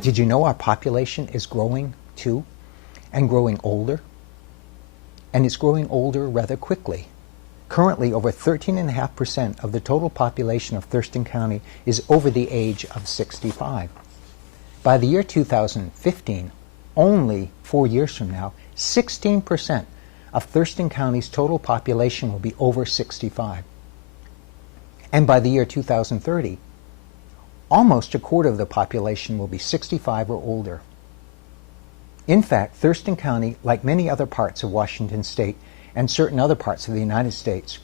Did you know our population is growing too, and growing older? And it's growing older rather quickly. Currently, over 13.5% of the total population of Thurston County is over the age of 65. By the year 2015, only 4 years from now, 16% of Thurston County's total population will be over 65. And by the year 2030, almost a quarter of the population will be 65 or older. In fact, Thurston County, like many other parts of Washington State and certain other parts of the United States,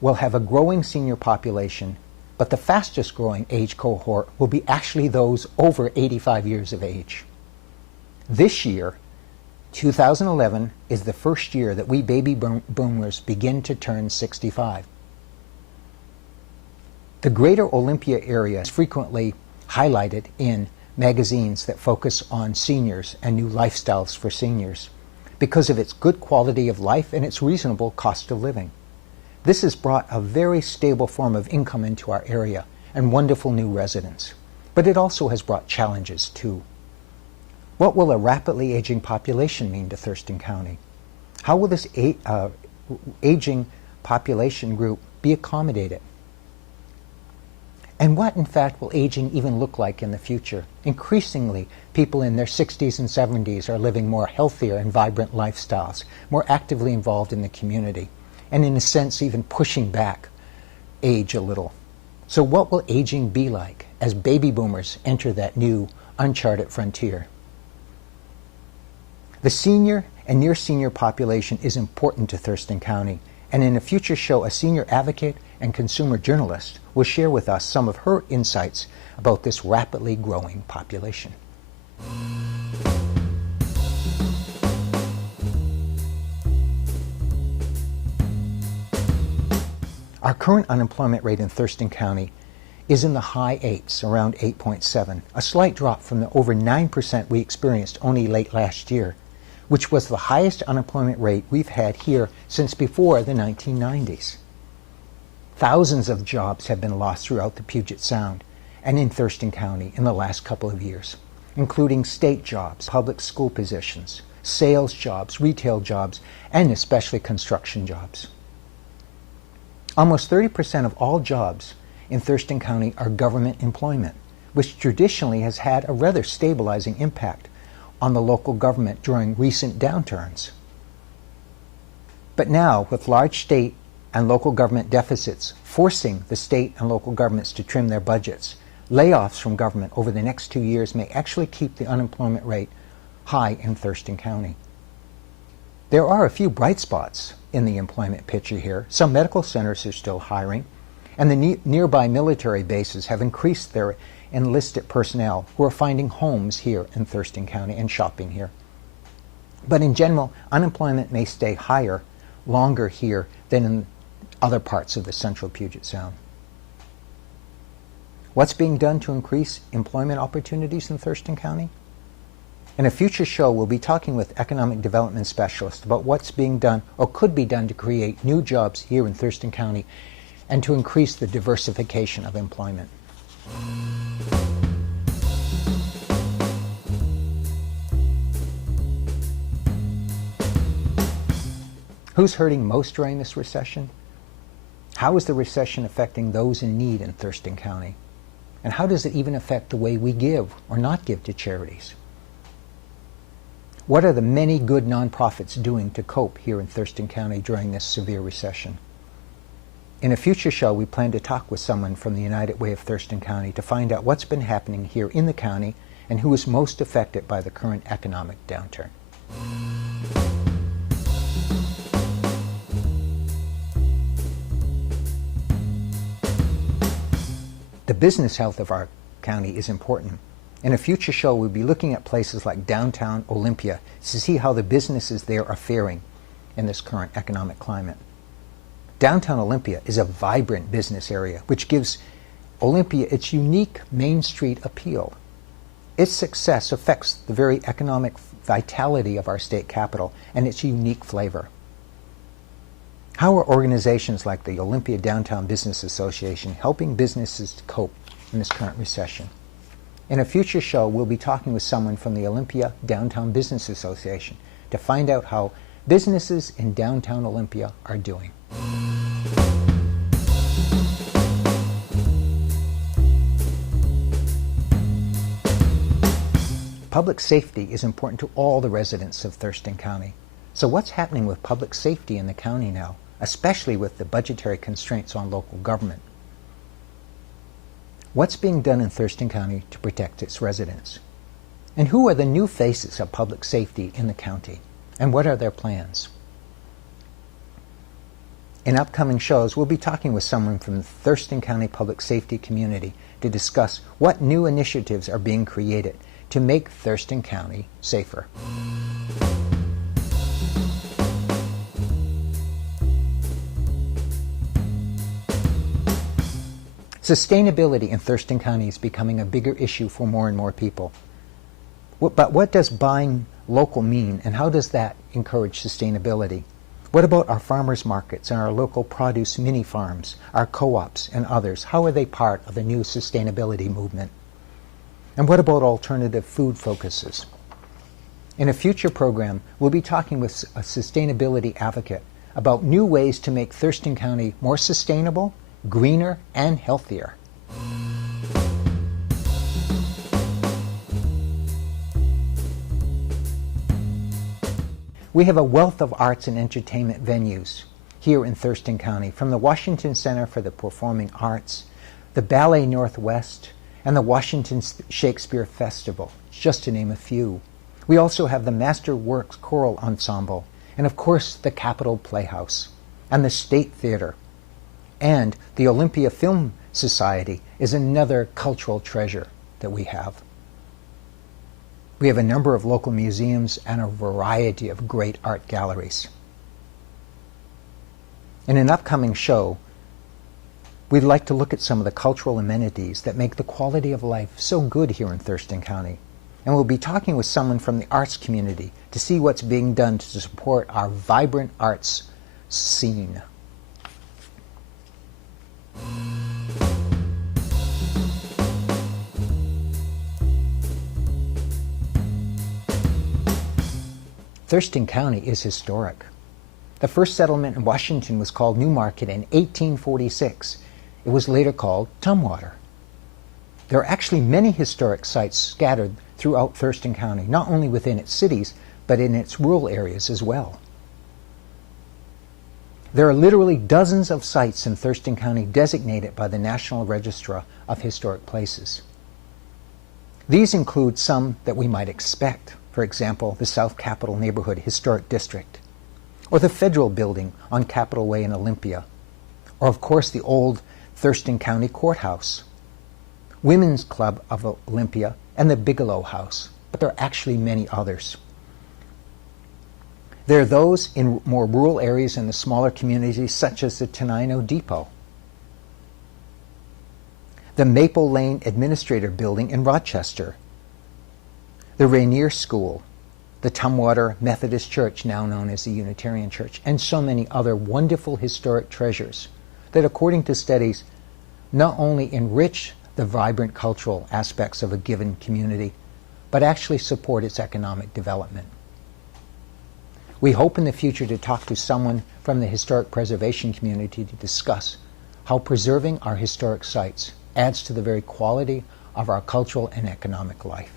will have a growing senior population, but the fastest growing age cohort will be actually those over 85 years of age. This year, 2011, is the first year that we baby boomers begin to turn 65. The greater Olympia area is frequently highlighted in magazines that focus on seniors and new lifestyles for seniors because of its good quality of life and its reasonable cost of living. This has brought a very stable form of income into our area and wonderful new residents. But it also has brought challenges too. What will a rapidly aging population mean to Thurston County? How will this aging population group be accommodated? And what, in fact, will aging even look like in the future? Increasingly, people in their 60s and 70s are living more healthier and vibrant lifestyles, more actively involved in the community, and in a sense even pushing back age a little. So what will aging be like as baby boomers enter that new, uncharted frontier? The senior and near senior population is important to Thurston County, and in a future show, a senior advocate and consumer journalist will share with us some of her insights about this rapidly growing population. Our current unemployment rate in Thurston County is in the high 8s, around 8.7, a slight drop from the over 9% we experienced only late last year, which was the highest unemployment rate we've had here since before the 1990s. Thousands of jobs have been lost throughout the Puget Sound and in Thurston County in the last couple of years, including state jobs, public school positions, sales jobs, retail jobs, and especially construction jobs. Almost 30% of all jobs in Thurston County are government employment, which traditionally has had a rather stabilizing impact on the local government during recent downturns. But now, with large state and local government deficits forcing the state and local governments to trim their budgets, layoffs from government over the next 2 years may actually keep the unemployment rate high in Thurston County. There are a few bright spots in the employment picture here. Some medical centers are still hiring, and the nearby military bases have increased their enlisted personnel who are finding homes here in Thurston County and shopping here. But in general, unemployment may stay higher longer here than in other parts of the central Puget Sound. What's being done to increase employment opportunities in Thurston County? In a future show, we'll be talking with economic development specialists about what's being done or could be done to create new jobs here in Thurston County and to increase the diversification of employment. Who's hurting most during this recession? How is the recession affecting those in need in Thurston County? And how does it even affect the way we give or not give to charities? What are the many good nonprofits doing to cope here in Thurston County during this severe recession? In a future show, we plan to talk with someone from the United Way of Thurston County to find out what's been happening here in the county and who is most affected by the current economic downturn. The business health of our county is important. In a future show, we'll be looking at places like downtown Olympia to see how the businesses there are faring in this current economic climate. Downtown Olympia is a vibrant business area, which gives Olympia its unique Main Street appeal. Its success affects the very economic vitality of our state capital and its unique flavor. How are organizations like the Olympia Downtown Business Association helping businesses to cope in this current recession? In a future show, we'll be talking with someone from the Olympia Downtown Business Association to find out how businesses in downtown Olympia are doing. Public safety is important to all the residents of Thurston County. So what's happening with public safety in the county now, especially with the budgetary constraints on local government? What's being done in Thurston County to protect its residents? And who are the new faces of public safety in the county? And what are their plans? In upcoming shows, we'll be talking with someone from the Thurston County public safety community to discuss what new initiatives are being created to make Thurston County safer. Sustainability in Thurston County is becoming a bigger issue for more and more people. But what does buying local mean, and how does that encourage sustainability? What about our farmers markets and our local produce mini farms, our co-ops and others? How are they part of the new sustainability movement? And what about alternative food focuses? In a future program, we'll be talking with a sustainability advocate about new ways to make Thurston County more sustainable, greener, and healthier. We have a wealth of arts and entertainment venues here in Thurston County, from the Washington Center for the Performing Arts, the Ballet Northwest, and the Washington Shakespeare Festival, just to name a few. We also have the Master Works Choral Ensemble, and of course the Capitol Playhouse, and the State Theater. And the Olympia Film Society is another cultural treasure that we have. We have a number of local museums and a variety of great art galleries. In an upcoming show, we'd like to look at some of the cultural amenities that make the quality of life so good here in Thurston County. And we'll be talking with someone from the arts community to see what's being done to support our vibrant arts scene. Thurston County is historic. The first settlement in Washington was called New Market in 1846. It was later called Tumwater. There are actually many historic sites scattered throughout Thurston County, not only within its cities, but in its rural areas as well. There are literally dozens of sites in Thurston County designated by the National Register of Historic Places. These include some that we might expect, for example, the South Capitol Neighborhood Historic District, or the Federal Building on Capitol Way in Olympia, or of course the old Thurston County Courthouse, Women's Club of Olympia, and the Bigelow House, but there are actually many others. There are those in more rural areas and the smaller communities, such as the Tenino Depot, the Maple Lane Administrator Building in Rochester, the Rainier School, the Tumwater Methodist Church, now known as the Unitarian Church, and so many other wonderful historic treasures that, according to studies, not only enrich the vibrant cultural aspects of a given community, but actually support its economic development. We hope in the future to talk to someone from the historic preservation community to discuss how preserving our historic sites adds to the very quality of our cultural and economic life.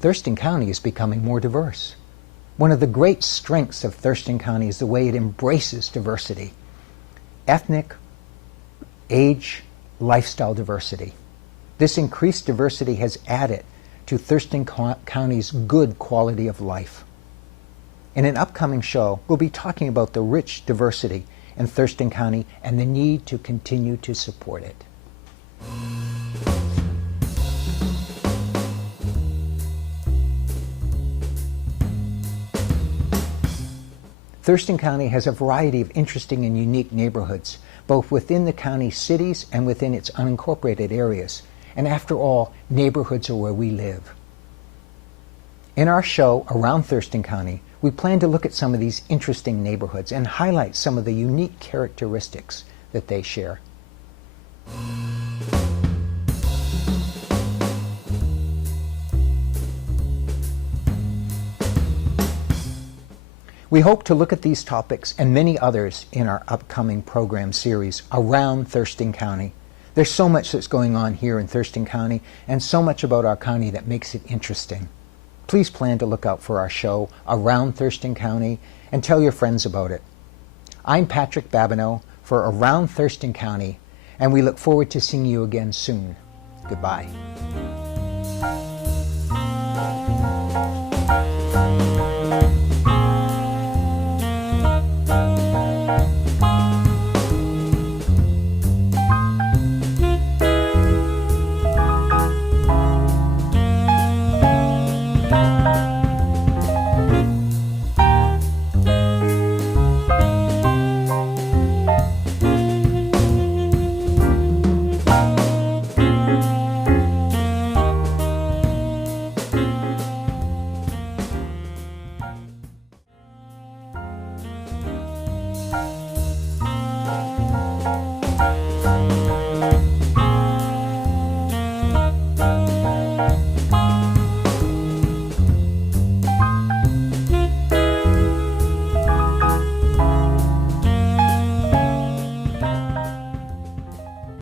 Thurston County is becoming more diverse. One of the great strengths of Thurston County is the way it embraces diversity. Ethnic, age, lifestyle diversity. This increased diversity has added to Thurston County's good quality of life. In an upcoming show, we'll be talking about the rich diversity in Thurston County and the need to continue to support it. Thurston County has a variety of interesting and unique neighborhoods, both within the county's cities and within its unincorporated areas. And after all, neighborhoods are where we live. In our show Around Thurston County, we plan to look at some of these interesting neighborhoods and highlight some of the unique characteristics that they share. We hope to look at these topics and many others in our upcoming program series Around Thurston County. There's so much that's going on here in Thurston County and so much about our county that makes it interesting. Please plan to look out for our show Around Thurston County and tell your friends about it. I'm Patrick Babineau for Around Thurston County, and we look forward to seeing you again soon. Goodbye.